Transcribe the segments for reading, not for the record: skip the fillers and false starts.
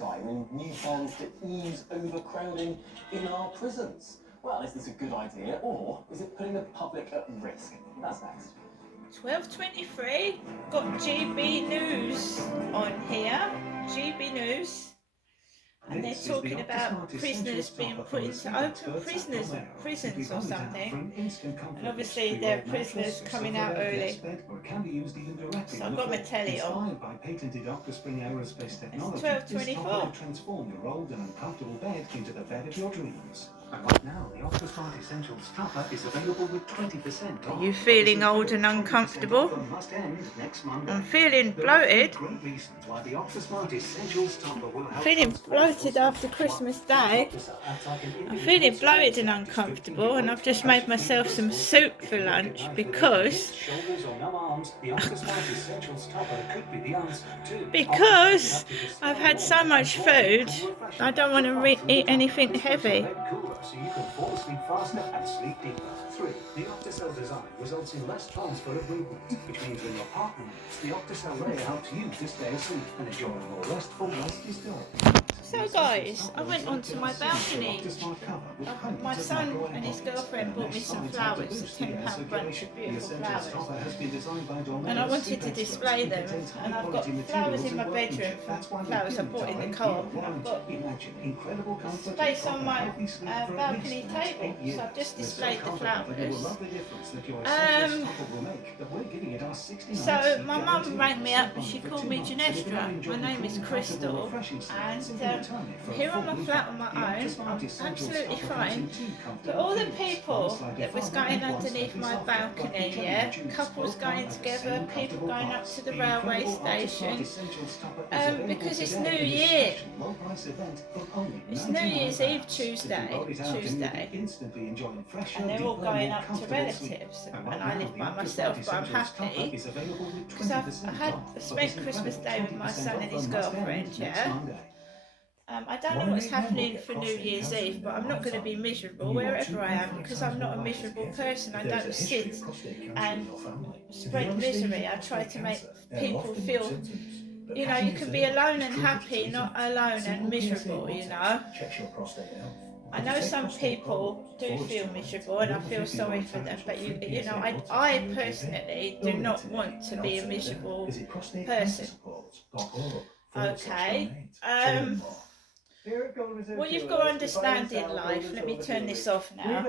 time in new plans to ease overcrowding in our prisons. Well, is this a good idea, or is it putting the public at risk? That's next. 12:23, got GB News on here. GB News. And they're talking about prisoners being put into open prisons or something. And obviously they're prisoners coming out early. So I've got my telly on. It's 12:24. Transform your old and uncomfortable bed into the bed of your dreams. And right now, the Octa Smart Essentials topper is available with 20% off. Are you feeling old and uncomfortable? I'm feeling bloated. I'm feeling bloated after Christmas Day. I'm feeling bloated and uncomfortable, and I've just made myself some soup for lunch because I've had so much food. I don't want to eat anything heavy. So you can fall asleep faster and sleep deeper. 3. The Octacell design results in less transfer of movement, which means when your partner moves, the Octacell layer helps you to stay asleep and enjoy a more restful, less disturbed. So guys, I went onto my balcony. My son and his girlfriend bought me some flowers, a £10 bunch of beautiful flowers. And I wanted to display them. And I've got flowers in my bedroom from flowers I bought in the co-op. And I've got space on my balcony table. So I've just displayed the flowers. So my mum rang me up and she called me Ginestra. My name is Crystal. And here on my flat on my own, I'm absolutely fine. But all the people that was going underneath my balcony, yeah, couples going together, people going up to the railway station, because it's New Year. It's New Year's Eve Tuesday, and they're all going up to relatives, and I live by myself, but I'm happy because I spent Christmas Day with my son and his girlfriend, yeah. I don't know what's happening for New Year's Eve, but I'm not going to be miserable wherever I am because I'm not a miserable person. I don't sit and spread misery. I try to make people feel, you know, you can be alone and happy, not alone and miserable, you know. I know some people do feel miserable and I feel sorry for them, but you know, I personally do not want to be a miserable person. Okay. What you've got to understand in life, let me turn this off now.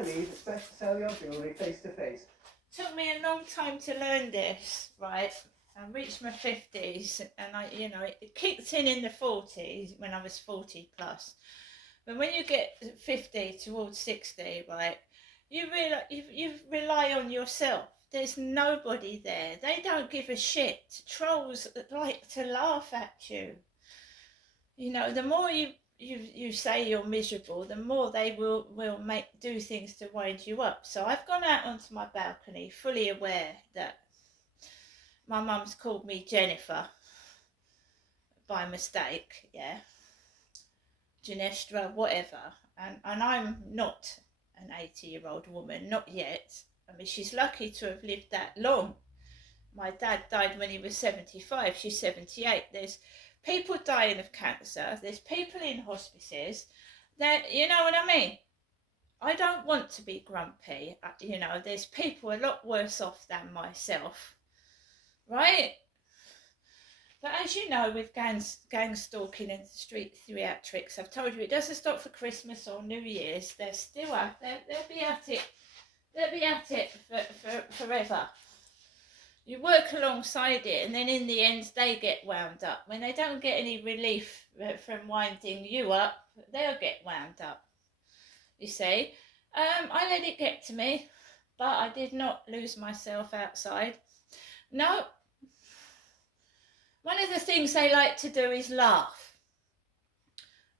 Took me a long time to learn this, right? I reached my 50s and you know, it kicked in the 40s when I was 40 plus. But when you get 50 towards 60, right, you rely on yourself. There's nobody there. They don't give a shit. Trolls like to laugh at you. You know, the more you say you're miserable, the more they will do things to wind you up. So I've gone out onto my balcony, fully aware that my mum's called me Jennifer by mistake, yeah. Ginestra, whatever. And I'm not an 80-year-old woman, not yet. I mean, she's lucky to have lived that long. My dad died when he was 75, she's 78. There's people dying of cancer, there's people in hospices, that, you know what I mean? I don't want to be grumpy, you know, there's people a lot worse off than myself, right? But as you know, with gang stalking and street theatrics, I've told you it doesn't stop for Christmas or New Year's. They're still at they'll be at it. They'll be at it for forever. You work alongside it, and then in the end, they get wound up. When they don't get any relief from winding you up, they'll get wound up. You see, I let it get to me, but I did not lose myself outside. No. One of the things they like to do is laugh.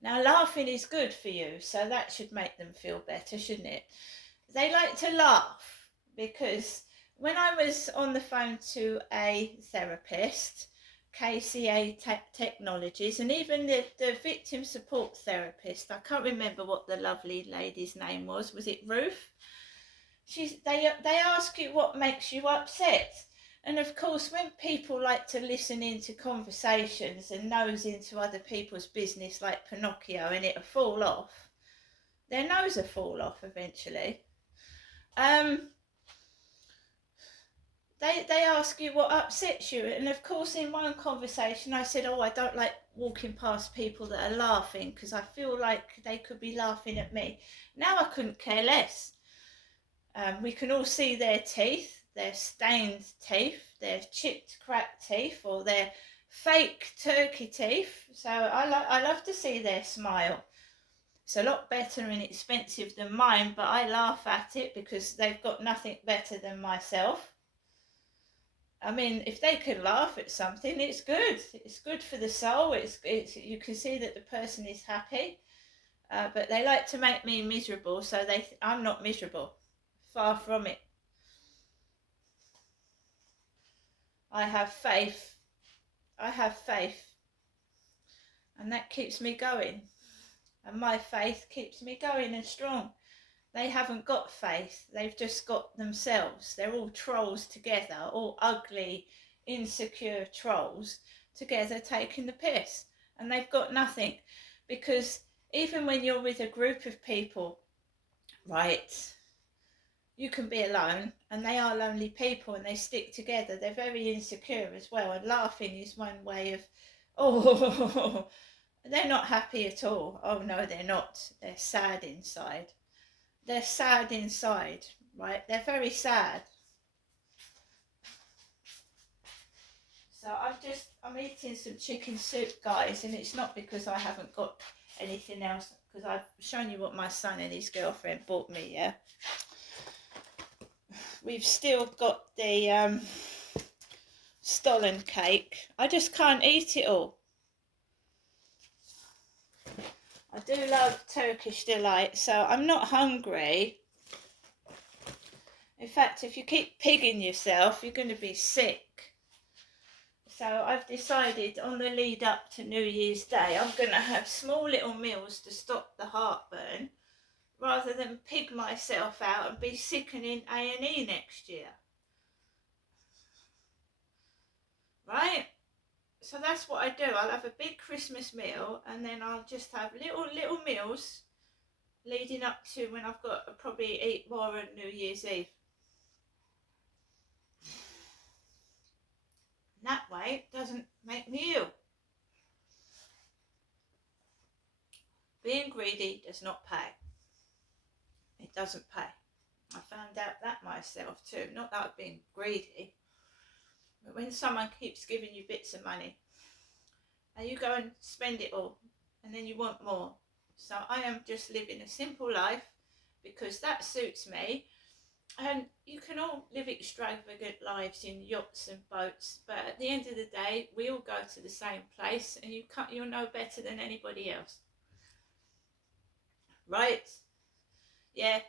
Now, laughing is good for you, so that should make them feel better, shouldn't it? They like to laugh because when I was on the phone to a therapist, KCA Technologies, and even the victim support therapist, I can't remember what the lovely lady's name was it Ruth? They ask you what makes you upset. And of course, when people like to listen into conversations and nose into other people's business like Pinocchio and it'll fall off, their nose will fall off eventually. They ask you what upsets you, and of course in one conversation I said, oh, I don't like walking past people that are laughing because I feel like they could be laughing at me. Now I couldn't care less. We can all see their teeth, their stained teeth, their chipped cracked teeth, or their fake turkey teeth. So I love to see their smile. It's a lot better and expensive than mine, but I laugh at it because they've got nothing better than myself. I mean, if they can laugh at something, it's good. It's good for the soul. It's you can see that the person is happy, but they like to make me miserable. So I'm not miserable. Far from it. I have faith. I have faith, and that keeps me going. And my faith keeps me going and strong. They haven't got faith, they've just got themselves. They're all trolls together, all ugly, insecure trolls together taking the piss. And they've got nothing. Because even when you're with a group of people, right, you can be alone, and they are lonely people and they stick together. They're very insecure as well. And laughing is one way of, oh, they're not happy at all. Oh no, they're not. They're sad inside. They're sad inside, right? They're very sad. So I'm eating some chicken soup, guys, and it's not because I haven't got anything else, because I've shown you what my son and his girlfriend bought me, yeah? We've still got the Stollen cake. I just can't eat it all. I do love Turkish delight, so I'm not hungry. In fact, if you keep pigging yourself, you're going to be sick. So I've decided on the lead up to New Year's Day, I'm going to have small little meals to stop the heartburn, rather than pig myself out and be sick and in A&E next year. Right? So that's what I do. I'll have a big Christmas meal, and then I'll just have little meals leading up to when I've got to probably eat more on New Year's Eve. And that way it doesn't make me ill. Being greedy does not pay. It doesn't pay. I found out that myself too. Not that I've been greedy, but when someone keeps giving you bits of money and you go and spend it all and then you want more. So I am just living a simple life because that suits me. And you can all live extravagant lives in yachts and boats, but at the end of the day, we all go to the same place, and you'll know better than anybody else. Right? Yeah,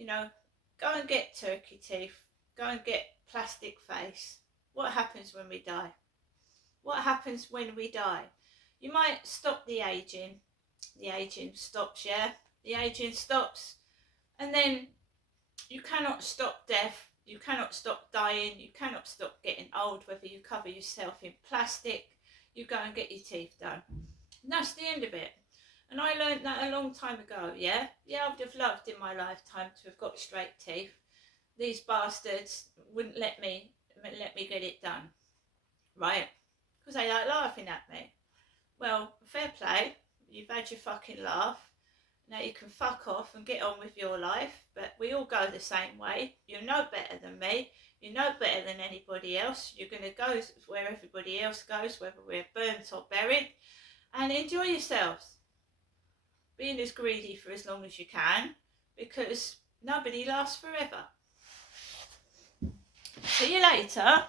go and get turkey teeth, go and get plastic face. What happens when we die? What happens when we die? You might stop the aging. The aging stops, yeah? The aging stops. And then you cannot stop death, you cannot stop dying, you cannot stop getting old, whether you cover yourself in plastic, you go and get your teeth done. And that's the end of it. And I learned that a long time ago, yeah? Yeah, I would have loved in my lifetime to have got straight teeth. These bastards wouldn't let me get it done, right? Because they like laughing at me. Well, fair play, you've had your fucking laugh. Now you can fuck off and get on with your life, but we all go the same way. You're no better than me. You're no better than anybody else. You're going to go where everybody else goes, whether we're burnt or buried, and enjoy yourselves. Being as greedy for as long as you can, because nobody lasts forever. See you later.